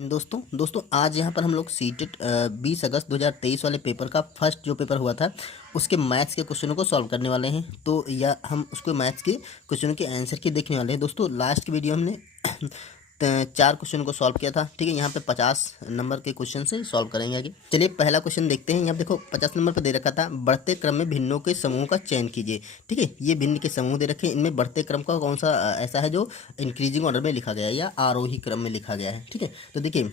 दोस्तों आज यहाँ पर हम लोग सीटेट 20 अगस्त 2023 वाले पेपर का फर्स्ट जो पेपर हुआ था उसके मैथ्स के क्वेश्चनों को सॉल्व करने वाले हैं। तो या हम उसको मैथ्स के क्वेश्चनों के आंसर की देखने वाले हैं। दोस्तों लास्ट की वीडियो हमने 4 क्वेश्चन को सॉल्व किया था। ठीक है, यहाँ पे 50 नंबर के क्वेश्चन से सॉल्व करेंगे आगे। चलिए पहला क्वेश्चन देखते हैं। यहाँ देखो 50 नंबर पर दे रखा था, बढ़ते क्रम में भिन्नों के समूह का चयन कीजिए। ठीक है, ये भिन्न के समूह दे रखे हैं, इनमें बढ़ते क्रम का कौन सा ऐसा है जो इंक्रीजिंग ऑर्डर में लिखा गया है या आरोही क्रम में लिखा गया है। ठीक है, तो देखिए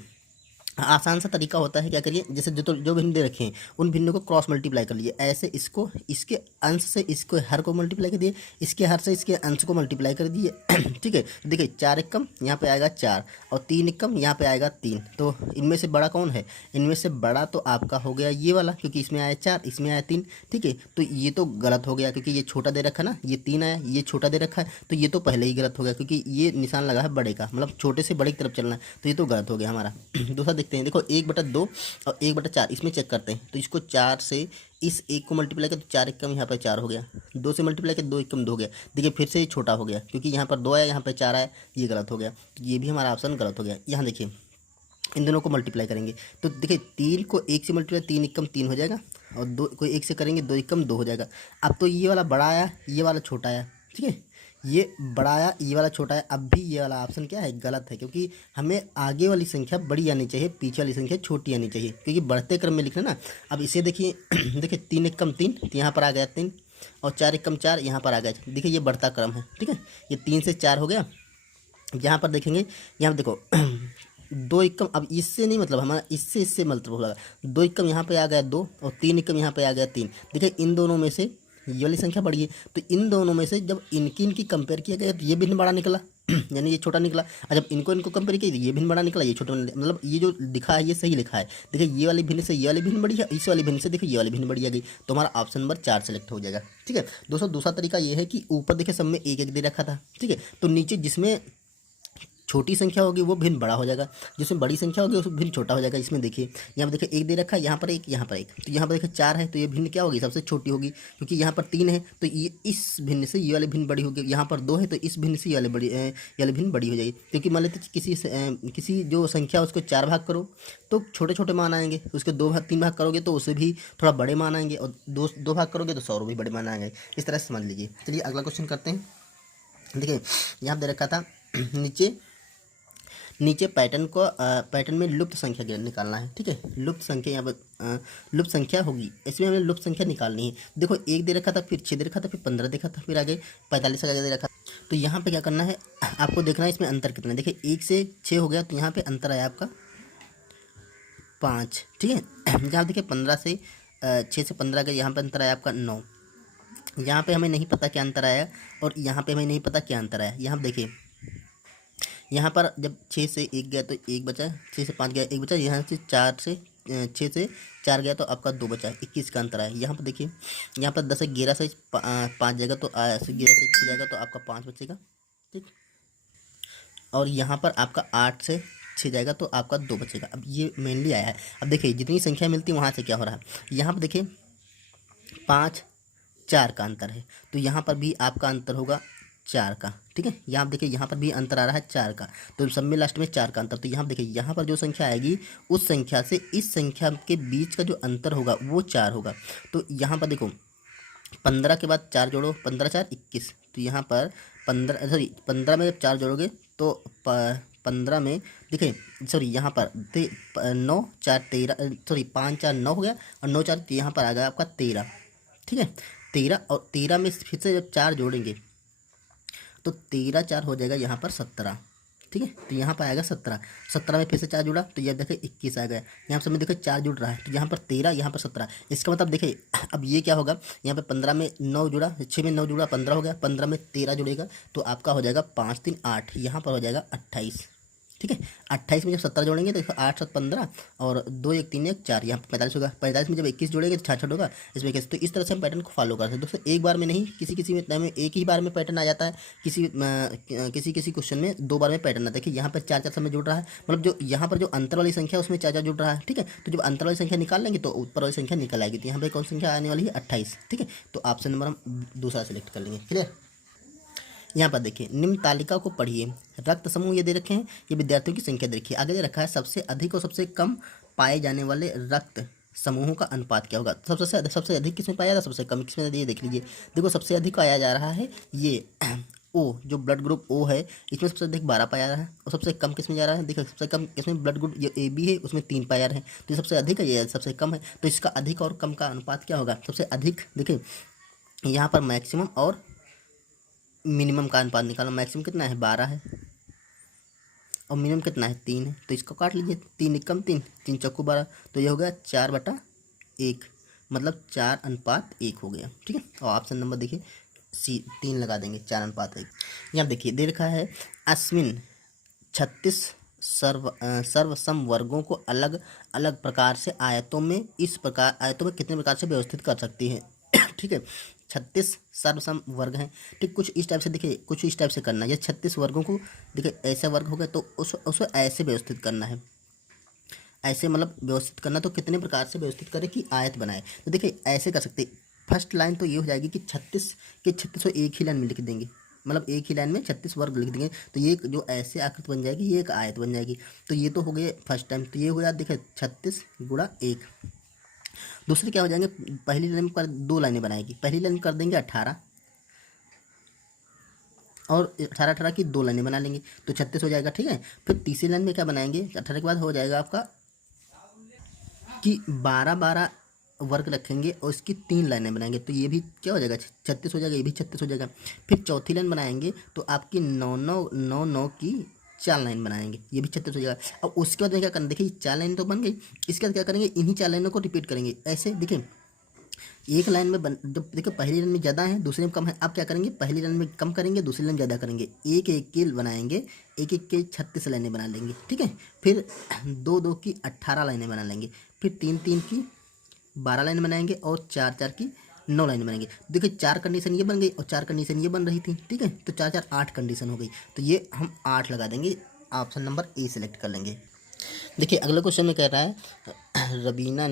आसान सा तरीका होता है, क्या करिए, जैसे जो भिन्न दे रखे हैं उन भिन्नों को क्रॉस मल्टीप्लाई कर लिए। ऐसे इसको इसके अंश से इसको हर को मल्टीप्लाई कर दिए, इसके हर से इसके अंश को मल्टीप्लाई कर दिए। ठीक है, तो देखिए 4 एकम यहाँ पे आएगा 4 और 3 एकम यहाँ पे आएगा 3। तो इनमें से बड़ा कौन है? इनमें से बड़ा तो आपका हो गया ये वाला, क्योंकि इसमें आया 4 इसमें आया 3। ठीक है, तो ये तो गलत हो गया क्योंकि ये छोटा दे रखा ना, ये 3 आया, ये छोटा दे रखा है, तो ये तो पहले ही गलत हो गया क्योंकि ये निशान लगा है बड़े का, मतलब छोटे से बड़े की तरफ चलना है, तो ये तो गलत हो गया हमारा। दूसरा देखते हैं, देखो 1/2 और 1/4 इसमें चेक करते हैं। तो इसको 4 से इस 1 को मल्टीप्लाई कर तो 4 एकम यहाँ पर 4 हो गया, 2 से मल्टीप्लाई कर 2 एकम 2 हो गया। देखिए फिर से ये छोटा हो गया क्योंकि यहाँ पर 2 आया, यहाँ पर 4 आया, ये गलत हो गया, तो ये भी हमारा ऑप्शन गलत हो गया। यहाँ देखिए इन दोनों को मल्टीप्लाई करेंगे तो देखिए 3 को 1 से मल्टीप्लाई 3 एकम 3 हो जाएगा और 2 को 1 से करेंगे 2 एकम 2 हो जाएगा। अब तो ये वाला बड़ा आया, ये वाला छोटा आया। ठीक है, ये बड़ा आया, ये वाला छोटा है। अब भी ये वाला ऑप्शन क्या है? गलत है, क्योंकि हमें आगे वाली संख्या बड़ी आनी चाहिए, पीछे वाली संख्या छोटी आनी चाहिए, क्योंकि बढ़ते क्रम में लिखना ना। अब इसे देखिए देखिए 3 एकम 3 तो यहाँ पर आ गया 3 और 4 एकम 4 यहाँ पर आ गया। देखिए ये बढ़ता क्रम है। ठीक है, ये 3 से 4 हो गया। यहाँ पर देखेंगे, यहाँ पर देखो 2 एकम, अब इससे नहीं मतलब हमारा, इससे मतलब होगा 2 एकम यहाँ पे आ गया 2 और 3 एकम यहाँ पे आ गया 3। देखिए इन दोनों में से ये वाली संख्या बड़ी है, तो इन दोनों में से जब इनकी कंपेयर किया गया तो ये भिन्न बड़ा निकला यानी ये छोटा निकला। और जब इनको कंपेयर किया तो ये भिन्न बड़ा निकला, ये छोटा, मतलब ये जो लिखा है ये सही लिखा है। देखिए ये वाली भिन्न से ये वाली भिन्न बड़ी है, इस वाली भिन्न से देखिए ये वाली भिन्न बड़ी आ गई, तो हमारा ऑप्शन नंबर 4 सेलेक्ट हो जाएगा। ठीक है दोस्तों, दूसरा तरीका ये है कि ऊपर देखिए सब में 1 1 दे रखा था। ठीक है, तो नीचे जिसमें छोटी संख्या होगी वो भिन्न बड़ा हो जाएगा, जिसमें बड़ी संख्या होगी उसमें भिन्न छोटा हो जाएगा। इसमें देखिए यहाँ पर देखिए 1 दे रखा है, यहाँ पर 1, यहाँ पर 1, तो यहाँ पर देखिए 4 है, तो ये भिन्न क्या होगी? सबसे छोटी होगी, क्योंकि यहाँ पर 3 है तो ये इस भिन्न से ये वाली भिन्न बड़ी होगी। यहाँ पर 2 है तो इस भिन्न से ये वाली भिन्न बड़ी हो जाएगी, क्योंकि मान लेते किसी जो संख्या उसको 4 भाग करो तो छोटे छोटे मान आएंगे, उसके 3 भाग करोगे तो उसे भी थोड़ा बड़े मान आएंगे, और 2 भाग करोगे तो 100 भी बड़े मान आएंगे। इस तरह से समझ लीजिए। चलिए अगला क्वेश्चन करते हैं। देखिए यहाँ दे रखा था नीचे पैटर्न में लुप्त संख्या निकालना है। ठीक है, लुप्त संख्या यहाँ पर लुप्त संख्या होगी, इसमें हमें लुप्त संख्या निकालनी है। देखो 1 दे रखा था, फिर 6 दे रखा था, फिर 15 देखा था, फिर आगे 45 आगे दे रखा। तो यहाँ पे क्या करना है, आपको देखना है इसमें अंतर कितना है। देखिए 1 से 6 हो गया, तो यहाँ पे अंतर आया आपका 5। ठीक है, जहाँ देखिए 15 से 6 से 15 का यहाँ पे अंतर आया आपका 9। यहाँ पे हमें नहीं पता क्या अंतर आया और यहाँ पे हमें नहीं पता क्या अंतर आया। यहाँ देखिए यहाँ पर जब 6 से 1 गया तो 1 बचा, 6 से 5 गया 1 बचा, यहाँ से 6 से 4 गया तो आपका 2 बचा, 21 का अंतर है। यहाँ पर देखिए यहाँ पर 10 से 11 से 5 जाएगा तो 11 से 6 जाएगा तो आपका 5 बचेगा। ठीक, और यहाँ पर आपका 8 से 6 जाएगा तो आपका 2 बचेगा। अब ये मेनली आया है। अब देखिए जितनी संख्या मिलती है वहाँ से क्या हो रहा है, यहाँ पर देखिए 5 4 का अंतर है, तो यहाँ पर भी आपका अंतर होगा 4 का। ठीक है, यहाँ देखिए यहाँ पर भी अंतर आ रहा है 4 का, तो सब में लास्ट में 4 का अंतर। तो यहाँ देखिए यहाँ पर जो संख्या आएगी उस संख्या से इस संख्या के बीच का जो अंतर होगा वो 4 होगा। तो यहाँ पर देखो 15 के बाद 4 जोड़ो, 15 4 21, तो यहाँ पर 15 में जब 4 जोड़ोगे तो 15 में देखिए यहाँ पर 9 4 13, 5 4 9 हो गया और 9 4 यहाँ पर आ गया आपका 13। ठीक है, 13 और 13 में फिर से जब 4 जोड़ेंगे तो 13 4 हो जाएगा यहाँ पर 17। ठीक है, तो यहाँ पर आएगा 17, 17 में फिर से 4 जुड़ा तो ये देखिए 21 आ गया। यहाँ पर देखिए 4 जुड़ रहा है, तो यहाँ पर 13 यहाँ पर 17, इसका मतलब देखिए अब ये क्या होगा, यहाँ पर 15 में 9 जुड़ा, 6 में 9 जुड़ा 15 हो गया, 15 में 13 जुड़ेगा तो आपका हो जाएगा 5 3 8, यहाँ पर हो जाएगा 28। ठीक है, 28 में जब 17 जोड़ेंगे तो 8 7 15 और 2 1 3 1 4, यहाँ 45 होगा। 45 में जब 21 जोड़ेंगे तो 66 होगा, इसमें 21। तो इस तरह से हम पैटर्न को फॉलो करते हैं दोस्तों। एक बार में नहीं, किसी में टाइम में एक ही बार में पैटर्न आ जाता है, किसी क्वेश्चन में 2 बार में पैटर्न आता है। देखिए यहाँ पर 4 4 समय जुड़ रहा है, मतलब जो यहाँ पर जो अंतर वाली संख्या है उसमें 4 4 जुड़ रहा है। ठीक है, तो जब अंतर वाली संख्या निकाल लेंगे तो ऊपर वाली संख्या निकल आएगी। तो यहाँ पर कौन सी संख्या आने वाली है? 28। ठीक है, तो ऑप्शन नंबर हम दूसरा सेलेक्ट कर लेंगे। क्लियर। यहाँ पर देखिए निम्न तालिका को पढ़िए। रक्त समूह ये दे रखे हैं, ये विद्यार्थियों की संख्या दे रखी है। आगे दे रखा है सबसे अधिक और सबसे कम पाए जाने वाले रक्त समूहों का अनुपात क्या होगा। सबसे अधिक किसमें पाया जाता है, सबसे कम किसमें, ये देख लीजिए। देखो सबसे अधिक पाया जा रहा है ये ओ, जो ब्लड ग्रुप ओ है, इसमें सबसे अधिक 12 पाया जा रहा है। और सबसे कम किसमें जा रहा है, देखो सबसे कम इसमें ब्लड ग्रुप ये ए बी है, उसमें 3 पाया जा रहा है। तो ये सबसे अधिक है, ये सबसे कम है। तो इसका अधिक और कम का अनुपात क्या होगा। सबसे अधिक देखिए यहाँ पर मैक्सिमम और मिनिमम का अनुपात निकालो। मैक्सिमम कितना है, 12 है, और मिनिमम कितना है, 3 है। तो इसको काट लीजिए, 3 एकम 3, 3 चौको 12, तो ये हो गया 4/1, मतलब 4:1 हो गया। ठीक है, और ऑप्शन नंबर देखिए सी 3 लगा देंगे, 4:1। यहाँ देखिए दे रखा है अश्विन 36 सर्वसम वर्गों को अलग अलग प्रकार से आयतों में कितने प्रकार से व्यवस्थित कर सकती है। ठीक है, 36 सर्वसम वर्ग हैं। ठीक, कुछ इस टाइप से देखिए, कुछ इस टाइप से करना है। ये 36 वर्गों को देखिए ऐसे वर्ग हो गए, तो उसको ऐसे व्यवस्थित करना है। ऐसे मतलब व्यवस्थित करना, तो कितने प्रकार से व्यवस्थित करें कि आयत बनाए। तो देखिए ऐसे कर सकते। फर्स्ट लाइन तो ये हो जाएगी कि 36 के 36 को एक ही लाइन में लिख देंगे, मतलब एक ही लाइन में 36 वर्ग लिख देंगे। तो ये जो ऐसे आकृति बन जाएगी, ये एक आयत बन जाएगी। तो ये तो हो गए फर्स्ट टाइम, तो ये हो जाए देखिए 36 गुणा 1। दूसरे क्या हो जाएंगे, पहली लाइन में कर 2 लाइनें बनाएगी। पहली लाइन में कर देंगे 18, और 18 की 2 लाइनें बना लेंगे, तो 36 हो जाएगा। ठीक है, फिर तीसरी लाइन में क्या बनाएंगे, 18 के बाद हो जाएगा आपका कि 12 वर्ग रखेंगे और इसकी 3 लाइनें बनाएंगे, तो ये भी क्या हो जाएगा, 36 हो जाएगा, ये भी 36 हो जाएगा। फिर चौथी लाइन बनाएंगे तो आपकी 9 की 4 लाइन बनाएंगे, ये भी 36 हो जाएगा। अब उसके बाद में क्या करना, देखिए 4 लाइन तो बन गई, इसके बाद क्या करेंगे, इन्हीं 4 लाइनों को रिपीट करेंगे। ऐसे देखिए एक लाइन में जब देखो पहली लाइन में ज़्यादा है, दूसरे में कम है, अब क्या करेंगे, पहली लाइन में कम करेंगे, दूसरी लाइन ज़्यादा करेंगे, एक एक के बनाएंगे, एक एक के 36 लाइनें बना लेंगे। ठीक है, फिर 2 की 18 लाइनें बना लेंगे, फिर 3 की 12 लाइन बनाएंगे, और 4 की 9 लाइन बनाएंगे। देखिए 4 कंडीशन ये बन गई और 4 कंडीशन ये बन रही थी। ठीक है, तो 4 8 कंडीशन हो गई, तो ये हम 8 लगा देंगे, ऑप्शन नंबर ए सिलेक्ट कर लेंगे। देखिए अगला क्वेश्चन में कह रहा है रुबीना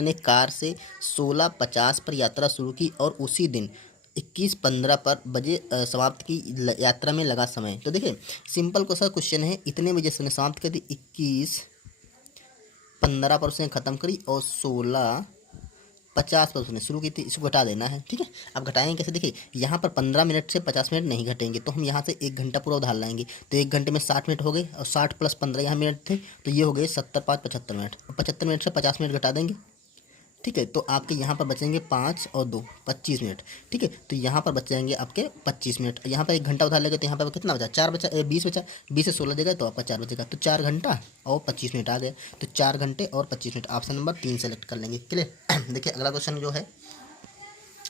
ने कार से 16:50 पर यात्रा शुरू की और उसी दिन 21:15 पर बजे समाप्त की। यात्रा में लगा समय। तो देखिए सिंपल सा क्वेश्चन है, इतने बजे उसने समाप्त कर दी, 21:15 पर उसने ख़त्म करी और 16:50 पर उसने शुरू की थी। इसको घटा देना है। ठीक है, अब घटाएंगे कैसे, देखिए यहाँ पर 15 मिनट से 50 मिनट नहीं घटेंगे, तो हम यहाँ से 1 घंटा पूरा उधार लाएंगे, तो 1 घंटे में 60 मिनट हो गए, और 60 + 15 यहाँ मिनट थे, तो ये हो गए 70 5 75 मिनट। 75 मिनट से 50 मिनट घटा देंगे। ठीक है, तो आपके यहाँ पर बचेंगे 5 और 2 25 मिनट। ठीक है, तो यहाँ पर बच जाएंगे आपके 25 मिनट। यहाँ पर 1 घंटा उधार लगे, तो यहाँ पर कितना बचा, 4 बचा, 20 बचा, 20 से 16 देगा तो आपका 4 बचेगा, तो 4 घंटा और 25 मिनट आ गए, तो 4 घंटे और 25 मिनट, ऑप्शन नंबर 3 सेलेक्ट कर लेंगे। क्लियर। देखिए अगला क्वेश्चन जो है,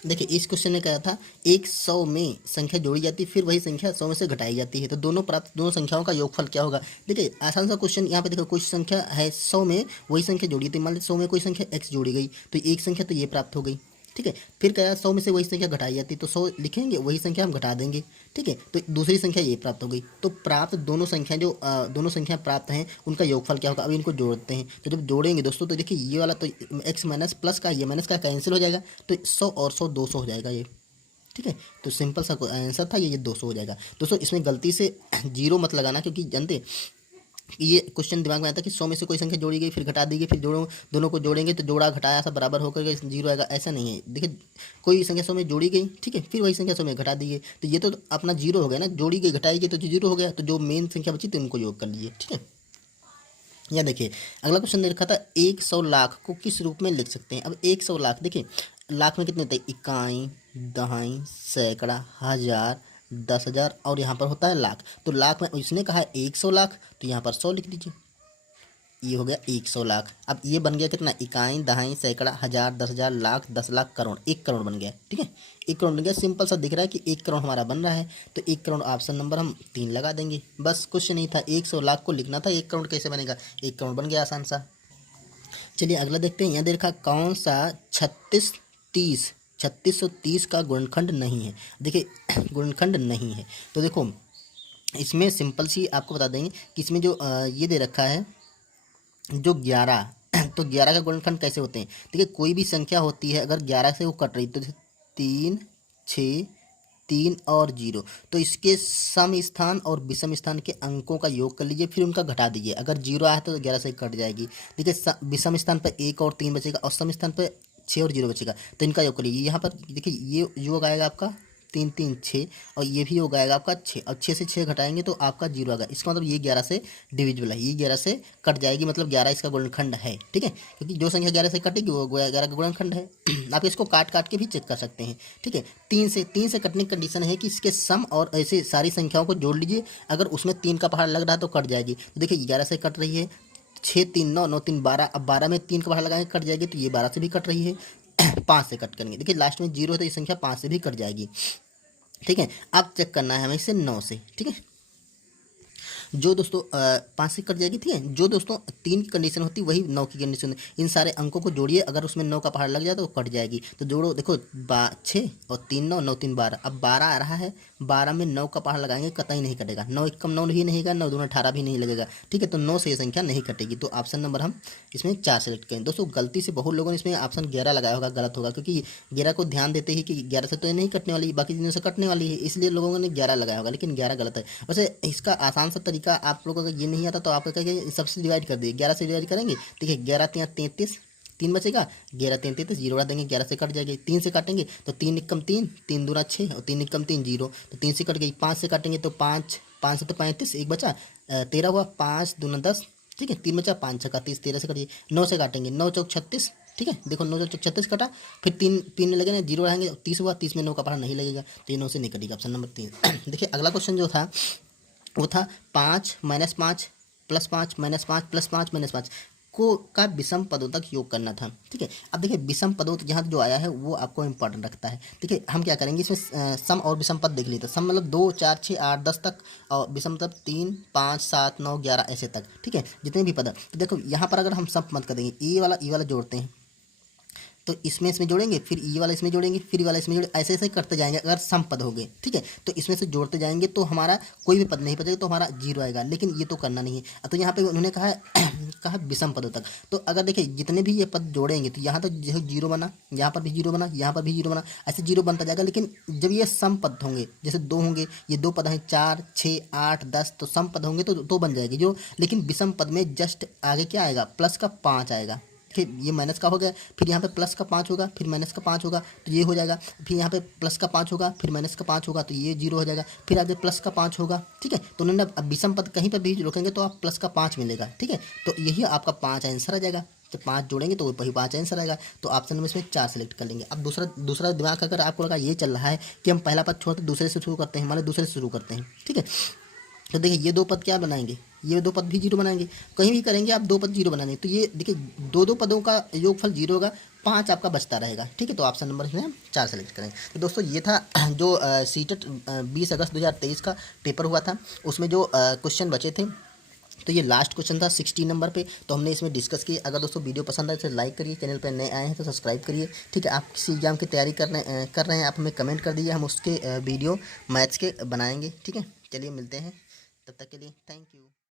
देखिए इस क्वेश्चन ने कहा था 100 में संख्या जोड़ी जाती है, फिर वही संख्या 100 में से घटाई जाती है, तो दोनों संख्याओं का योगफल क्या होगा। देखिए आसान सा क्वेश्चन, यहाँ पे देखो कोई संख्या है 100 में वही संख्या जोड़ी, तो मान लीजिए 100 में कोई संख्या x जोड़ी गई, तो एक संख्या तो ये प्राप्त हो गई। ठीक है, फिर क्या 100 में से वही संख्या घटाई जाती है, तो 100 लिखेंगे, वही संख्या हम घटा देंगे। ठीक है, तो दूसरी संख्या ये प्राप्त हो गई, तो प्राप्त दोनों संख्या प्राप्त हैं, उनका योगफल क्या होगा। अब इनको जोड़ते हैं, तो जब जोड़ेंगे दोस्तों, तो देखिए ये वाला तो x माइनस प्लस का ये माइनस का कैंसिल हो जाएगा, तो 100 और 100 200 हो जाएगा ये। ठीक है, तो सिंपल सा आंसर था ये 200 हो जाएगा। दोस्तों इसमें गलती से 0 मत लगाना, क्योंकि जानते ये क्वेश्चन दिमाग में आता है कि 100 में से कोई संख्या जोड़ी गई, फिर घटा दी गई, फिर दोनों को जोड़ेंगे तो जोड़ा घटाया सब बराबर होकर के 0 आएगा, ऐसा नहीं है। देखिए कोई संख्या 100 में जोड़ी गई, ठीक है, फिर वही संख्या 100 में घटा दी गई, तो ये तो अपना 0 हो गया ना, जोड़ी गई घटाई गई तो 0 हो गया, तो जो मेन संख्या बची थी उनको योग कर लीजिए। ठीक है, या देखिए अगला क्वेश्चन दे रखा था 100 लाख को किस रूप में लिख सकते हैं। अब 100 लाख, देखिए लाख में कितने होते हैं, इकाई, दहाई, सैकड़ा, हज़ार, 10,000, और यहाँ पर होता है लाख। तो लाख में इसने कहा है 100 लाख, तो यहाँ पर 100 लिख दीजिए, ये हो गया 100 लाख। अब ये बन गया कितना, इकाई, दहाई, सैकड़ा, हज़ार, 10,000, लाख, 10 लाख, करोड़, 1 करोड़ बन गया। ठीक है, 1 करोड़ बन गया। सिंपल सा दिख रहा है कि 1 करोड़ हमारा बन रहा है, तो 1 करोड़ ऑप्शन नंबर हम 3 लगा देंगे। बस क्वेश्चन नहीं था, 100 लाख को लिखना था, 1 करोड़ कैसे बनेगा, 1 करोड़ बन गया, आसान सा। चलिए अगला देखते हैं। यहाँ देखा कौन सा 3630 का गुणनखंड नहीं है। देखिए गुणनखंड नहीं है, तो देखो इसमें सिंपल सी आपको बता देंगे कि इसमें जो ये दे रखा है जो 11 तो 11 का गुणनखंड कैसे होते हैं। देखिए कोई भी संख्या होती है, अगर 11 से वो कट रही तो 3 6 3 और 0, तो इसके सम स्थान और विषम स्थान के अंकों का योग कर लीजिए, फिर उनका घटा दीजिए। अगर 0 आया तो 11 से कट जाएगी। देखिए विषम स्थान पर 1 और 3 बचेगा और सम स्थान पर 6 और 0 बचेगा, तो इनका योग कर लीजिए। यहाँ पर देखिए ये योग आएगा आपका 3 3 6 और ये भी योग आएगा आपका 6 और 6 से 6 घटाएंगे तो आपका 0 आएगा। इसका मतलब ये 11 से डिविजिबल है, ये 11 से कट जाएगी, मतलब 11 इसका गुणनखंड है। ठीक है, क्योंकि जो संख्या 11 से कटेगी वो 11 का गुणनखंड है। आप इसको काट काट के भी चेक कर सकते हैं। ठीक है, 3 से कटने की कंडीशन है कि इसके सम और ऐसे सारी संख्याओं को जोड़ लीजिए, अगर उसमें 3 का पहाड़ लग रहा है तो कट जाएगी। तो देखिए 11 से कट रही है, 6 3 9 9 3 12, अब 12 में 3 का पहाड़ लगाएंगे कट जाएगी, तो ये 12 से भी कट रही है। 5 से कट करेंगे, देखिए लास्ट में 0 है तो ये संख्या 5 से भी कट जाएगी। ठीक है, अब चेक करना है हमें इसे 9 से। ठीक है, जो दोस्तों 5 से कट जाएगी। ठीक है, जो दोस्तों 3 की कंडीशन होती है वही 9 की कंडीशन है। इन सारे अंकों को जोड़िए, अगर उसमें 9 का पहाड़ लग जाए तो कट जाएगी। तो जोड़ो, देखो 6 और 3 9 9 3 12, अब 12 आ रहा है, 12 में 9 का पहाड़ लगाएंगे कतई नहीं कटेगा। 9 1 9 भी नहीं, 9 2 18 भी नहीं लगेगा। ठीक है, तो 9 से ये संख्या नहीं कटेगी, तो ऑप्शन नंबर हम इसमें 4 सेलेक्ट करें। दोस्तों गलती से बहुत लोगों ने इसमें ऑप्शन 11 लगाया होगा, गलत होगा, क्योंकि 11 को ध्यान देते ही कि 11 से तो ये नहीं कटने वाली, बाकी चीज़ों से कटने वाली है, इसलिए लोगों ने 11 लगाया होगा, लेकिन 11 गलत है। वैसे इसका आसान सा तरीका आप लोगों को ये नहीं आता तो आप कहेंगे सबसे डिवाइड कर दिए, 11 से डिवाइड करेंगे। देखिए 11 3 33, 3 बचेगा, 11 3 33, 0 उड़ा देंगे, 11 से कट जाएगी। 3 से काटेंगे तो 3 एकम 3, 3 दूना 6 और 3 एकम 3 0, तो 3 से कट गई। 5 से काटेंगे तो 5 5 से तो 35, एक बचा 13 हुआ, 5 दूना 10। ठीक है, 3 बचा, 5 छक्का 30, 13 से कट गई। 9 से काटेंगे, 9 चौक 36। ठीक है, देखो 9 चौक 36 कटा, फिर 3 में लगे ना 0 रहेंगे, 30 हुआ, 30 में 9 का पहाड़ नहीं लगेगा, तो ये 9 से नहीं कटेगा, ऑप्शन नंबर 3। देखिए अगला क्वेश्चन जो था वो था 5 -5 +5 -5 +5 -5 को का विषम पदों तक योग करना था। ठीक है, अब देखिए विषम पदों यहाँ जो आया है वो आपको इंपॉर्टेंट रखता है। देखिए हम क्या करेंगे इसमें सम और विषम पद देख लेते हैं। सम मतलब 2 4 6 8 10 तक, और विषम मतलब 3 5 7 9 11 ऐसे तक। ठीक है, जितने भी पद है, तो देखो यहाँ पर अगर हम सम मत कर देंगे, ई वाला जोड़ते हैं तो इसमें जोड़ेंगे, फिर ई वाला इसमें जोड़ेंगे, फिर ई वाला इसमें जोड़ेंगे, ऐसे ऐसे करते जाएंगे अगर सम पद हो गए। ठीक है, तो इसमें से जोड़ते जाएंगे तो हमारा कोई भी पद नहीं बचेगा, तो हमारा 0 आएगा, लेकिन ये तो करना नहीं है। तो यहाँ पे उन्होंने कहा है कहा विषम पदों तक, तो अगर देखिए जितने भी ये पद जोड़ेंगे तो यहाँ तो जो 0 बना, यहाँ पर भी 0 बना, यहाँ पर भी 0 बना, ऐसे 0 बनता जाएगा। लेकिन जब ये सम पद होंगे, जैसे 2 होंगे, ये 2 पद हैं, 4 6 8 10, तो सम पद होंगे तो 2 बन जाएगी जो, लेकिन विषम पद में जस्ट आगे क्या आएगा, प्लस का 5 आएगा। ये माइनस का हो गया, फिर यहाँ पे प्लस का 5 होगा, फिर माइनस का 5 होगा तो ये हो जाएगा, फिर यहाँ पे प्लस का 5 होगा, फिर माइनस का 5 होगा तो ये 0 हो जाएगा, फिर आगे प्लस का 5 होगा। ठीक है, तो उन्होंने अब विषम पद कहीं पर भी रोकेंगे तो आप प्लस का 5 मिलेगा। ठीक है, तो यही आपका 5 आंसर आ जाएगा। जब 5 जोड़ेंगे तो वही 5 आंसर आएगा, तो ऑप्शन नंबर इसमें 4 सेलेक्ट कर लेंगे। अब दूसरा दिमाग अगर आपको लगा ये चल रहा है कि हम पहला पद छोड़ते दूसरे से शुरू करते हैं, हमारे दूसरे से शुरू करते हैं। ठीक है, तो देखिए ये 2 पद क्या बनाएंगे, ये 2 पद भी 0 बनाएंगे, कहीं भी करेंगे आप 2 पद 0 बनाएंगे, तो ये देखिए 2 पदों का योगफल 0 होगा, 5 आपका बचता रहेगा। ठीक है, तो ऑप्शन नंबर इसमें हम 4 सेलेक्ट करेंगे। तो दोस्तों ये था जो सीटेट 20 अगस्त 2023 का पेपर हुआ था, उसमें जो क्वेश्चन बचे थे, तो ये लास्ट क्वेश्चन था 60 नंबर पे, तो हमने इसमें डिस्कस किए। अगर दोस्तों वीडियो पसंद आए तो लाइक करिए, चैनल पर नए आए हैं तो सब्सक्राइब करिए। ठीक है, आप किसी एग्जाम की तैयारी कर रहे हैं, आप हमें कमेंट कर दीजिए, हम उसके वीडियो मैथ्स के बनाएंगे। ठीक है, चलिए मिलते हैं, तब तक के लिए थैंक यू।